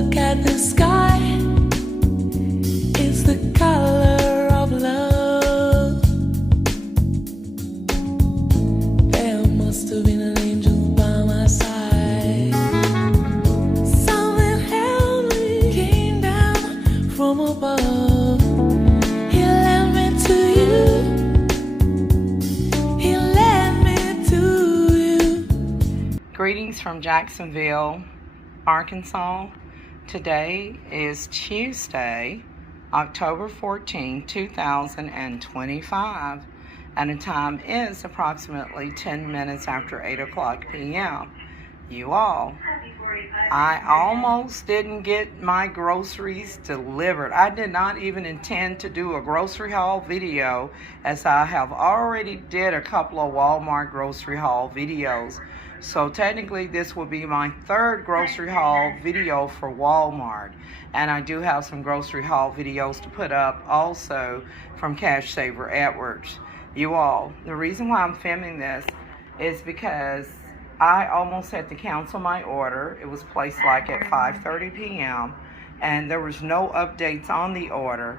look at the sky, it's the color of love. There must have been an angel by my side. Something heavenly came down from above. He led me to you. He led me to you. Greetings from Jacksonville, Arkansas. Today is Tuesday, October 14, 2025, and the time is approximately 10 minutes after 8 o'clock p.m. You all, I almost didn't get my groceries delivered. I did not even intend to do a grocery haul video, as I have already did a couple of Walmart grocery haul videos. So technically this will be my third grocery haul video for Walmart, and I do have some grocery haul videos to put up also from Cash Saver Edwards. You all, the reason why I'm filming this is because I almost had to cancel my order. It was placed like at 5:30 p.m. and there was no updates on the order.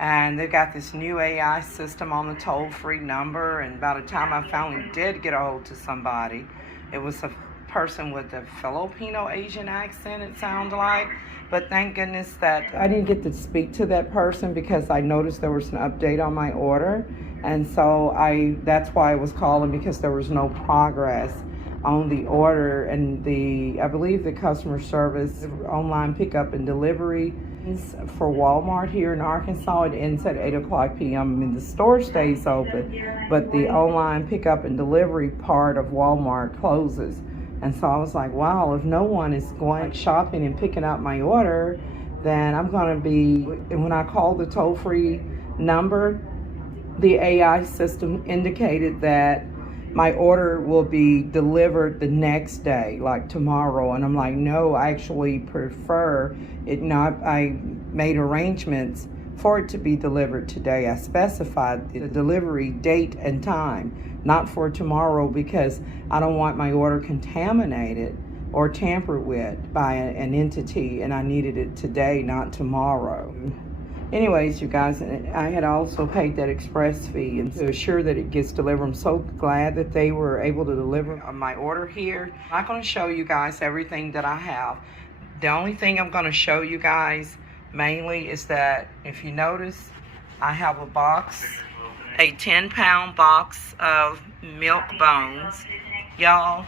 And they got this new AI system on the toll-free number, and by the time I finally did get a hold to somebody, it was a person with a Filipino Asian accent, it sounded like. But thank goodness that I didn't get to speak to that person, because I noticed there was an update on my order. And so that's why I was calling, because there was no progress on the order. And I believe the customer service online pickup and delivery for Walmart here in Arkansas, it ends at 8 o'clock p.m. I mean, the store stays open, but the online pickup and delivery part of Walmart closes. And so I was like, wow, if no one is going shopping and picking up my order, then I'm going to be, and when I called the toll-free number, the AI system indicated that my order will be delivered the next day, like tomorrow. And I'm like, no, I actually prefer it not. I made arrangements for it to be delivered today. I specified the delivery date and time, not for tomorrow, because I don't want my order contaminated or tampered with by an entity, and I needed it today, not tomorrow. Anyways, you guys, I had also paid that express fee and to assure that it gets delivered. I'm so glad that they were able to deliver my order here. I'm not going to show you guys everything that I have. The only thing I'm going to show you guys mainly is that, if you notice, I have a box, a 10-pound box of milk bones. Y'all,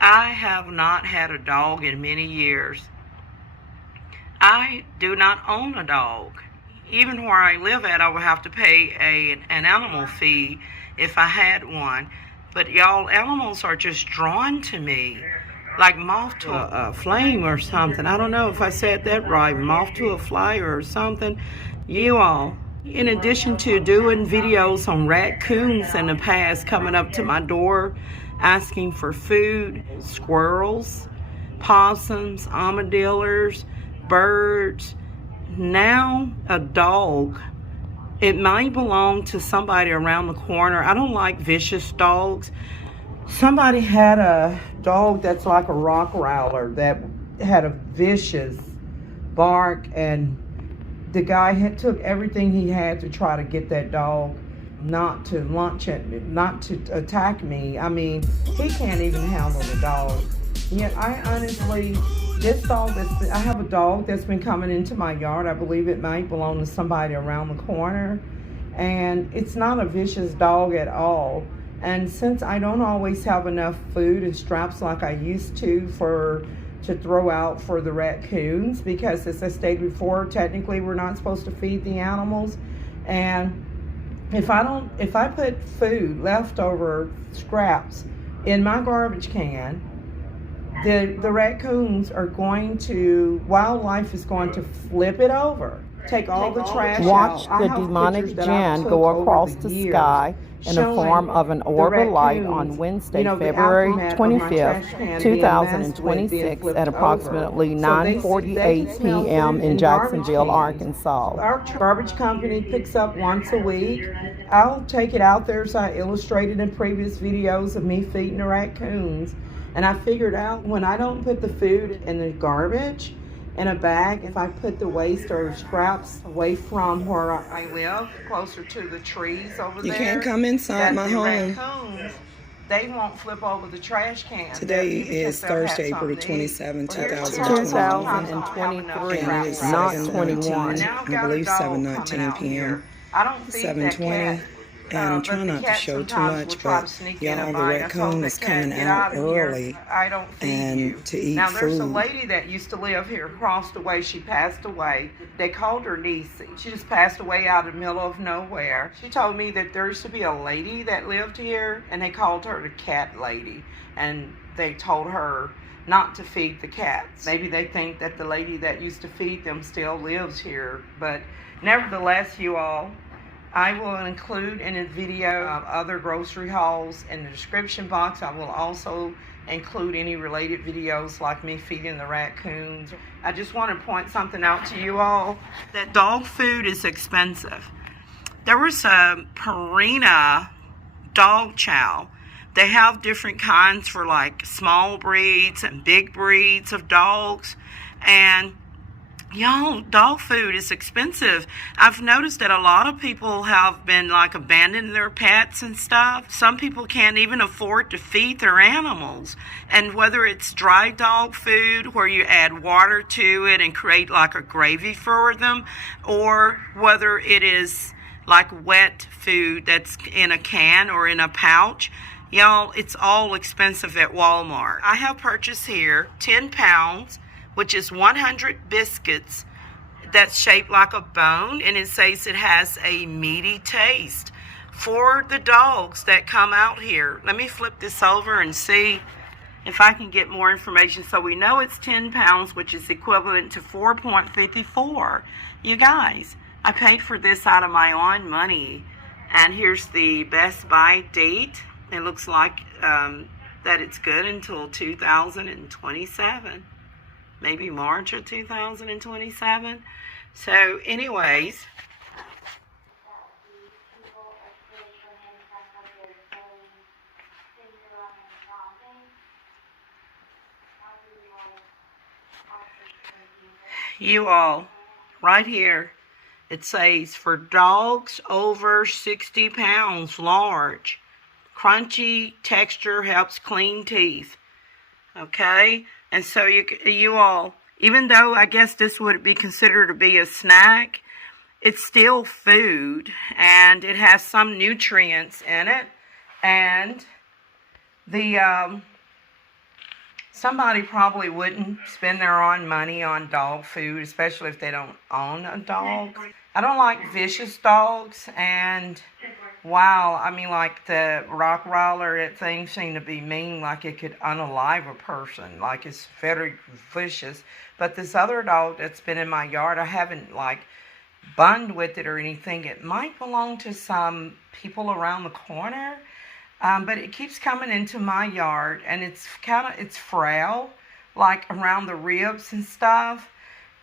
I have not had a dog in many years. I do not own a dog. Even where I live at, I would have to pay an animal fee if I had one. But y'all, animals are just drawn to me, like moth to a flame or something. I don't know if I said that right, moth to a flyer or something. You all, in addition to doing videos on raccoons in the past coming up to my door asking for food, squirrels, possums, armadillos, birds, now a dog. It might belong to somebody around the corner. I don't like vicious dogs. Somebody had a dog that's like a rock growler that had a vicious bark, and the guy took everything he had to try to get that dog not to lunch at me, not to attack me. I mean, he can't even handle the dog. Yet I honestly, this dog I have a dog that's been coming into my yard. I believe it might belong to somebody around the corner, and it's not a vicious dog at all. And since I don't always have enough food and straps like I used to throw out for the raccoons, because as I stated before, technically we're not supposed to feed the animals, and if I put food, leftover scraps in my garbage can, the raccoons are going to, wildlife is going to flip it over, take all the trash out. Watch the demonic Jinn go across the sky in the form of an orb of light on Wednesday, February 25th, 2026 at approximately 9:48 p.m. in Jacksonville, Arkansas. Our garbage company picks up once a week. I'll take it out there as I illustrated in previous videos of me feeding the raccoons. And I figured out when I don't put the food in the garbage in a bag, if I put the waste or scraps away from where I live, closer to the trees over there. You can't come inside my home. Raccoons, they won't flip over the trash can. Today is Thursday, April 27, 2023, and it is not 7:19, 21. I believe 7:19 p.m. I don't feed that 7:20, cat. and I'm trying not to show too much, but y'all, the raccoon is coming out early and to eat now, there's food. a lady that used to live here across the way. She passed away. They called her Niecy. She just passed away out in the middle of nowhere. She told me that there used to be a lady that lived here, and they called her the cat lady, and they told her not to feed the cats. Maybe they think that the lady that used to feed them still lives here, but nevertheless, you all, I will include in a video of other grocery hauls in the description box. I will also include any related videos like me feeding the raccoons. I just want to point something out to you all, that dog food is expensive. There was a Purina dog chow. They have different kinds for like small breeds and big breeds of dogs, and y'all, dog food is expensive. I've noticed that a lot of people have been like abandoning their pets and stuff. Some people can't even afford to feed their animals. And whether it's dry dog food where you add water to it and create like a gravy for them, or whether it is like wet food that's in a can or in a pouch, y'all, it's all expensive at Walmart. I have purchased here 10 pounds, which is 100 biscuits that's shaped like a bone, and it says it has a meaty taste for the dogs that come out here. Let me flip this over and see if I can get more information. So we know it's 10 pounds, which is equivalent to 4.54. You guys, I paid for this out of my own money. And here's the Best Buy date. It looks like that it's good until 2027. Maybe March of 2027. So anyways, you all, right here, it says for dogs over 60 pounds, large, crunchy texture helps clean teeth. Okay, and so you all, even though I guess this would be considered to be a snack, it's still food, and it has some nutrients in it. And the somebody probably wouldn't spend their own money on dog food, especially if they don't own a dog. I don't like vicious dogs, and wow, I mean, like the Rottweiler, that thing seemed to be mean, like it could unalive a person, like it's very vicious. But this other dog that's been in my yard, I haven't like bonded with it or anything. It might belong to some people around the corner, but it keeps coming into my yard, and it's frail, like around the ribs and stuff.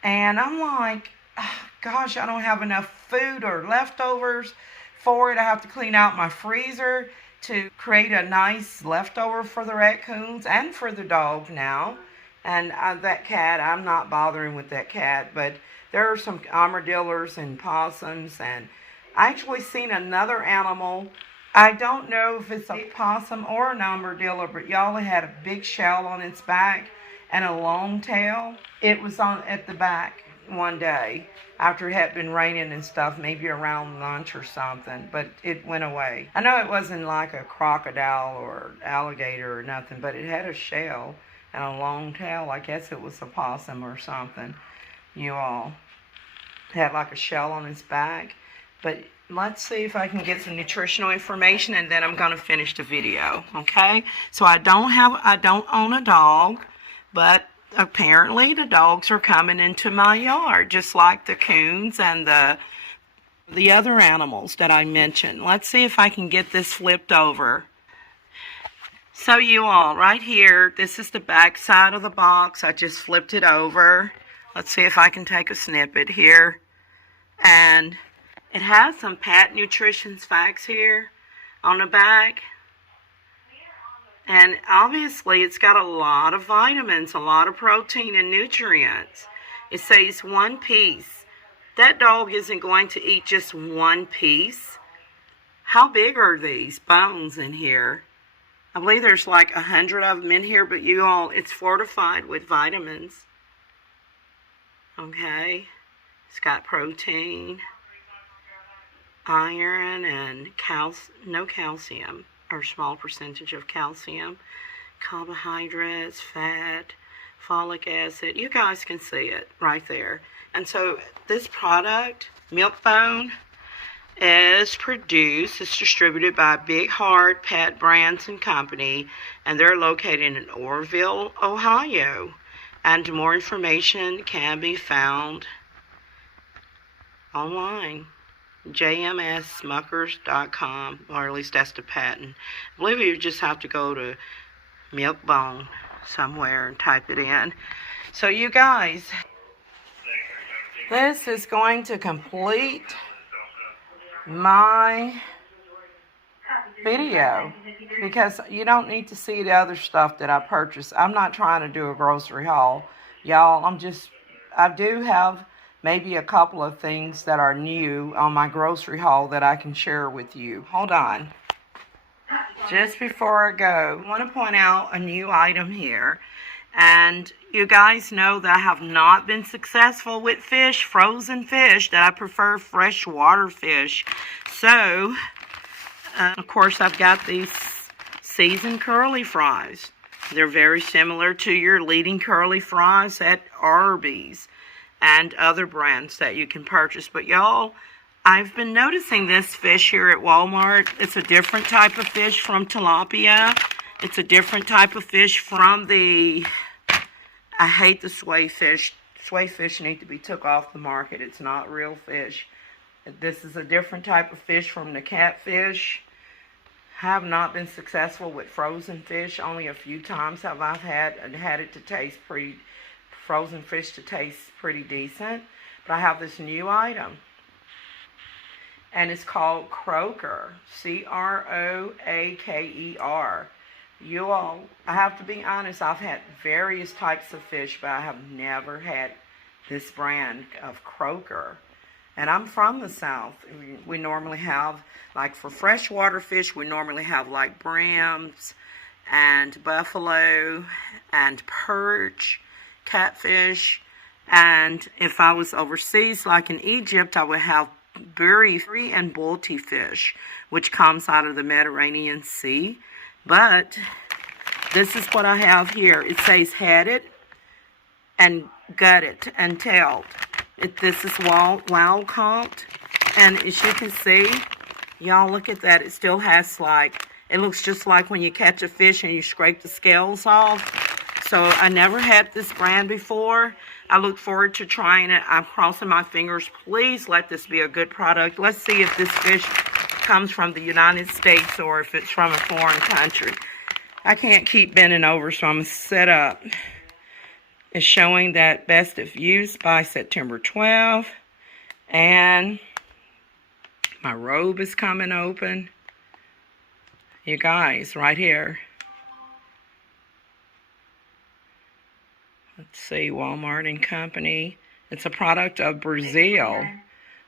And I'm like, oh, gosh, I don't have enough food or leftovers for it. I have to clean out my freezer to create a nice leftover for the raccoons and for the dog now. And that cat, I'm not bothering with that cat, but there are some armadillos and possums, and I actually seen another animal. I don't know if it's a possum or an armadillo, but y'all, it had a big shell on its back and a long tail. It was at the back one day after it had been raining and stuff, maybe around lunch or something, but it went away. I know it wasn't like a crocodile or alligator or nothing, but it had a shell and a long tail. I guess it was a possum or something. You all, had like a shell on its back. But let's see if I can get some nutritional information, and then I'm going to finish the video, okay? So I don't own a dog, but apparently the dogs are coming into my yard, just like the coons and the other animals that I mentioned. Let's see if I can get this flipped over. So you all, right here, this is the back side of the box. I just flipped it over. Let's see if I can take a snippet here. And it has some Pat Nutrition's facts here on the back. And obviously it's got a lot of vitamins, a lot of protein and nutrients. It says 1 piece. That dog isn't going to eat just 1 piece. How big are these bones in here? I believe there's like 100 of them in here, but you all, it's fortified with vitamins. Okay. It's got protein, iron, and no calcium, or small percentage of calcium, carbohydrates, fat, folic acid. You guys can see it right there. And so this product, Milkbone, is distributed by Big Heart Pet Brands and Company, and they're located in Orrville, Ohio. And more information can be found online, jmssmuckers.com, or at least that's the patent. I believe you just have to go to Milkbone somewhere and type it in. So you guys, this is going to complete my video, because you don't need to see the other stuff that I purchased. I'm not trying to do a grocery haul, y'all. I do have maybe a couple of things that are new on my grocery haul that I can share with you. Hold on. Just before I go, I want to point out a new item here. And you guys know that I have not been successful with fish, frozen fish, that I prefer freshwater fish. So, of course, I've got these seasoned curly fries. They're very similar to your leading curly fries at Arby's and other brands that you can purchase. But y'all, I've been noticing this fish here at Walmart. It's a different type of fish from tilapia. It's a different type of fish from the, I hate the sway fish. Sway fish need to be took off the market. It's not real fish. This is a different type of fish from the catfish. Have not been successful with frozen fish. Only a few times have I had it to taste pretty, frozen fish to taste pretty decent. But I have this new item, and it's called CROAKER, C-R-O-A-K-E-R. You all, I have to be honest, I've had various types of fish, but I have never had this brand of CROAKER. And I'm from the South. We normally have, like for freshwater fish, we normally have like brams and buffalo and perch, catfish. And if I was overseas, like in Egypt, I would have berry and bulty fish, which comes out of the Mediterranean Sea. But this is what I have here. It says headed and gutted and tailed. This is wild caught, and as you can see, y'all look at that. It still has like, it looks just like when you catch a fish and you scrape the scales off. So I never had this brand before. I look forward to trying it. I'm crossing my fingers. Please let this be a good product. Let's see if this fish comes from the United States or if it's from a foreign country. I can't keep bending over, so I'm going to set up. It's showing that best if used by September 12th. And my robe is coming open. You guys, right here. Let's see, Walmart and Company. It's a product of Brazil.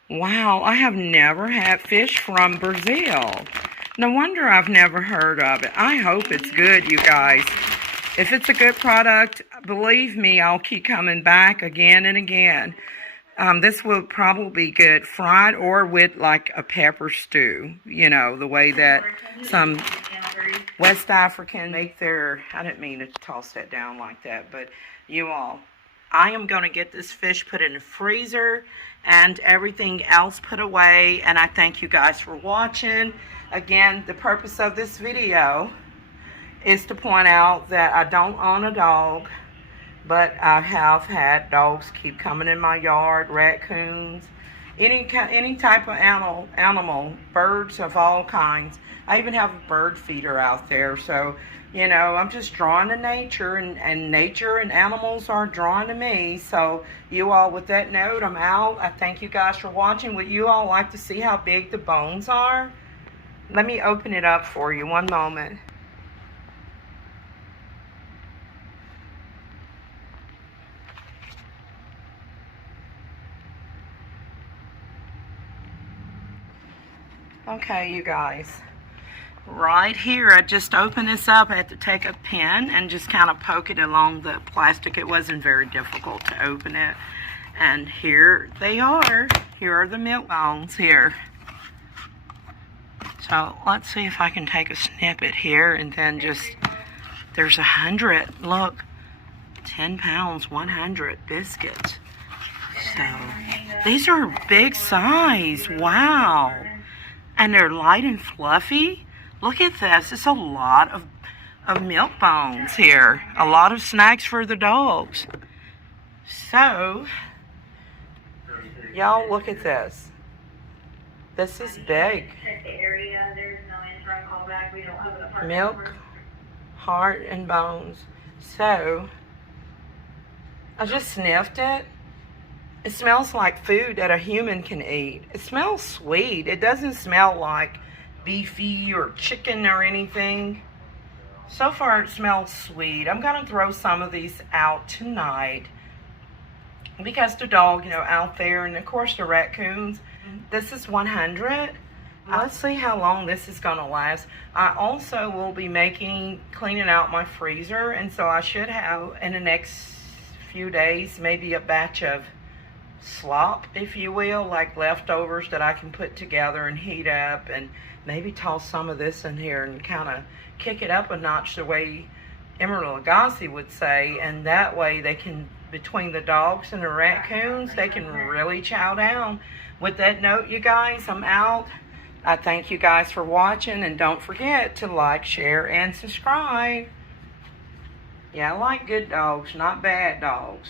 Wow, I have never had fish from Brazil. No wonder I've never heard of it. I hope it's good, you guys. If it's a good product, believe me, I'll keep coming back again and again. This will probably be good fried or with like a pepper stew. You know, the way that some West African make their, I didn't mean to toss that down like that, but you all, I am going to get this fish put in the freezer and everything else put away. And I thank you guys for watching. Again, the purpose of this video is to point out that I don't own a dog, but I have had dogs keep coming in my yard, raccoons, any type of animal, birds of all kinds. I even have a bird feeder out there. So, you know, I'm just drawn to nature, and nature and animals are drawn to me. So, you all, with that note, I'm out. I thank you guys for watching. Would you all like to see how big the bones are? Let me open it up for you. One moment. Okay, you guys. Right here, I just opened this up. I had to take a pen and just kind of poke it along the plastic. It wasn't very difficult to open it. And here they are. Here are the milk bones here. So let's see if I can take a snippet here and then just, there's 100. Look, 10 pounds, 100 biscuits. So these are big size. Wow. And they're light and fluffy. Look at this. It's a lot of milk bones here. A lot of snacks for the dogs. So, y'all look at this. This is big. Milk, heart, and bones. So, I just sniffed it. It smells like food that a human can eat. It smells sweet. It doesn't smell like beefy or chicken or anything. So far it smells sweet. I'm gonna throw some of these out tonight because the dog, out there, and of course the raccoons. This is 100. Let's see how long this is gonna last. I also will be cleaning out my freezer, and so I should have in the next few days maybe a batch of slop, if you will, like leftovers that I can put together and heat up, and maybe toss some of this in here and kind of kick it up a notch the way Emerald Lagasse would say, and that way they can, between the dogs and the raccoons, they can really chow down. With that note, you guys, I'm out. I thank you guys for watching, and don't forget to like, share, and subscribe. Yeah, I like good dogs, not bad dogs.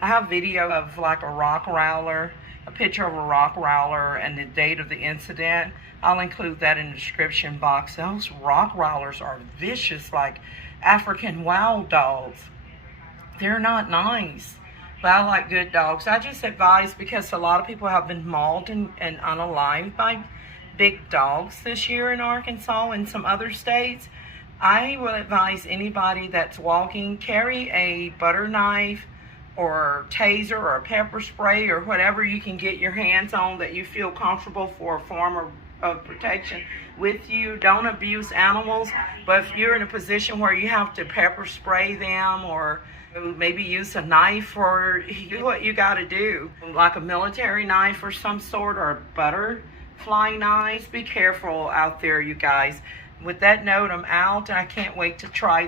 I have video of like a rock growler, a picture of a rock growler, and the date of the incident. I'll include that in the description box. Those rock growlers are vicious, like African wild dogs. They're not nice, but I like good dogs. I just advise, because a lot of people have been mauled and unalived by big dogs this year in Arkansas and some other states. I will advise anybody that's walking, carry a butter knife or taser or a pepper spray or whatever you can get your hands on that you feel comfortable for a form of protection with you. Don't abuse animals, but if you're in a position where you have to pepper spray them or maybe use a knife, or do what you got to do, like a military knife or some sort, or a butterfly knife. Be careful out there, you guys. With that note, I'm out, and I can't wait to try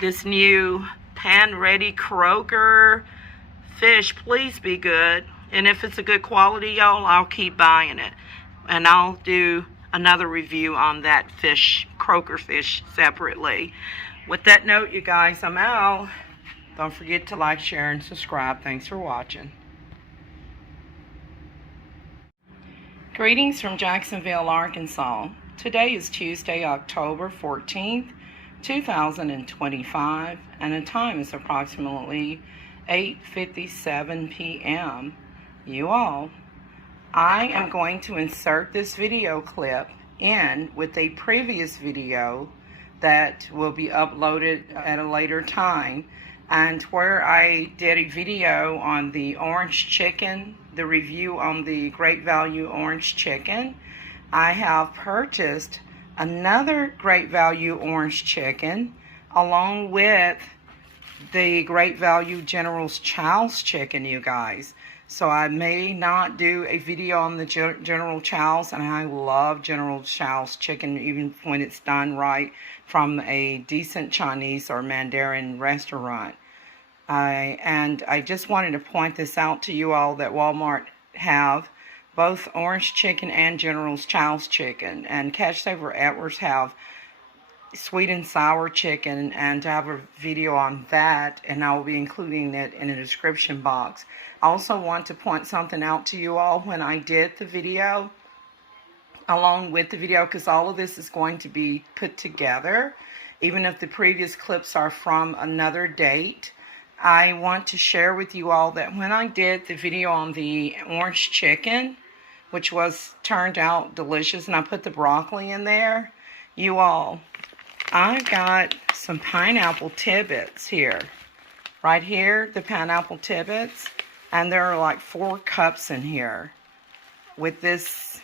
this new pan-ready CROAKER fish. Please be good, and if it's a good quality, y'all, I'll keep buying it, and I'll do another review on that fish, CROAKER fish, separately. With that note, you guys, I'm out. Don't forget to like, share, and subscribe. Thanks for watching. Greetings from Jacksonville, Arkansas. Today is Tuesday, October 14th, 2025, and the time is approximately 8:57 p.m. You all, I am going to insert this video clip in with a previous video that will be uploaded at a later time, and where I did a video on the orange chicken, the review on the Great Value orange chicken. I have purchased another Great Value orange chicken along with the Great Value General's Chow's chicken, you guys. So I may not do a video on the General Chow's, and I love General Chow's chicken even when it's done right from a decent Chinese or Mandarin restaurant. And I just wanted to point this out to you all, that Walmart have both orange chicken and General's Chow's chicken, and Cash Saver Edwards have sweet and sour chicken, and I have a video on that, and I will be including it in the description box. I also want to point something out to you all. When I did the video, along with the video, because all of this is going to be put together, even if the previous clips are from another date, I want to share with you all that when I did the video on the orange chicken, which turned out delicious, and I put the broccoli in there, you all, I got some pineapple tidbits here. Right here, the pineapple tidbits, and there are like 4 cups in here. with this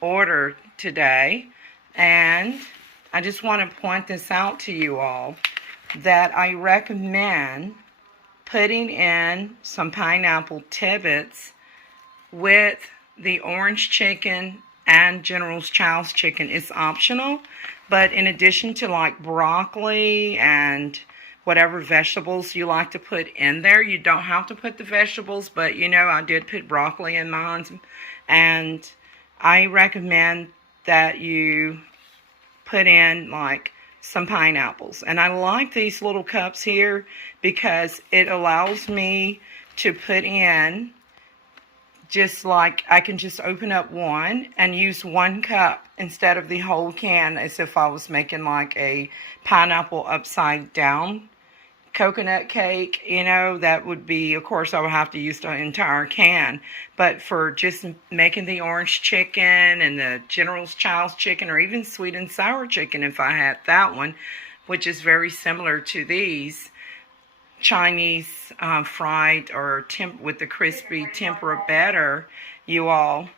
order today, and I just want to point this out to you all, that I recommend putting in some pineapple tibbits with the orange chicken and General's Chow's chicken. It's optional, but in addition to like broccoli and whatever vegetables you like to put in there, you don't have to put the vegetables, but you know, I did put broccoli in mine, and I recommend that you put in like some pineapples. And I like these little cups here because it allows me to put in, just like I can just open up one and use 1 cup instead of the whole can, as if I was making like a pineapple upside down coconut cake. You know, that would be, of course, I would have to use the entire can. But for just making the orange chicken and the General's Chow's chicken, or even sweet and sour chicken if I had that one, which is very similar to these Chinese fried or with the crispy tempura batter, you all,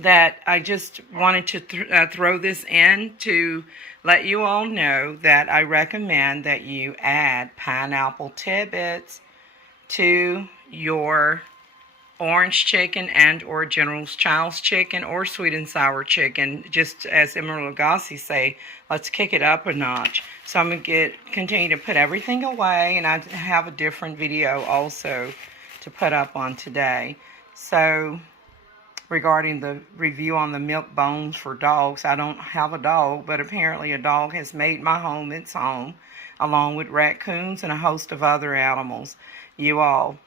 that I just wanted to throw this in to let you all know that I recommend that you add pineapple tidbits to your orange chicken and or General's Chow's chicken or sweet and sour chicken. Just as Emerald Lagasse say, let's kick it up a notch. So I'm going to continue to put everything away, and I have a different video also to put up on today. So regarding the review on the milk bones for dogs, I don't have a dog, but apparently a dog has made my home its home, along with raccoons and a host of other animals. You all,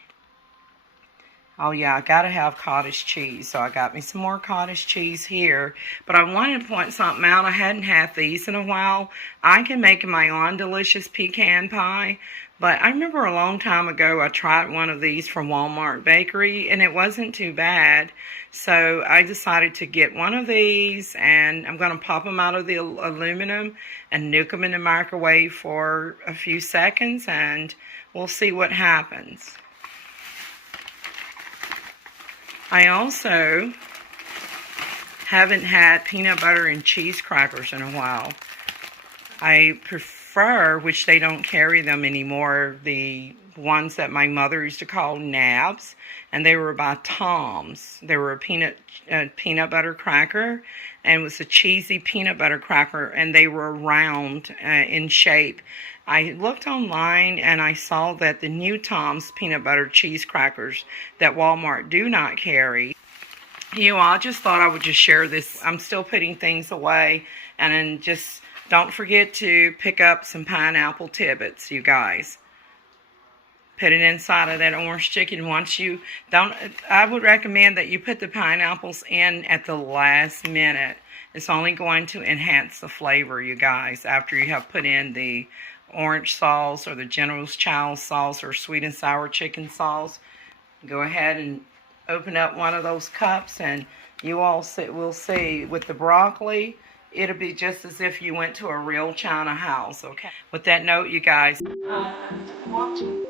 oh yeah, I gotta have cottage cheese, so I got me some more cottage cheese here. But I wanted to point something out. I hadn't had these in a while. I can make my own delicious pecan pie, but I remember a long time ago I tried one of these from Walmart Bakery, and it wasn't too bad. So I decided to get one of these, and I'm going to pop them out of the aluminum and nuke them in the microwave for a few seconds, and we'll see what happens. I also haven't had peanut butter and cheese crackers in a while. I prefer, which they don't carry them anymore, the ones that my mother used to call nabs, and they were by Tom's. They were a peanut butter cracker, and it was a cheesy peanut butter cracker, and they were round in shape. I looked online and I saw that the new Tom's peanut butter cheese crackers that Walmart do not carry. You know, I just thought I would just share this. I'm still putting things away, and then just don't forget to pick up some pineapple tibbits, you guys. Put it inside of that orange chicken. Once you don't, I would recommend that you put the pineapples in at the last minute. It's only going to enhance the flavor, you guys, after you have put in the orange sauce or the General's Chow's sauce or sweet and sour chicken sauce. Go ahead and open up one of those cups, and you all will see with the broccoli, it'll be just as if you went to a real China house. Okay. With that note, you guys, watching.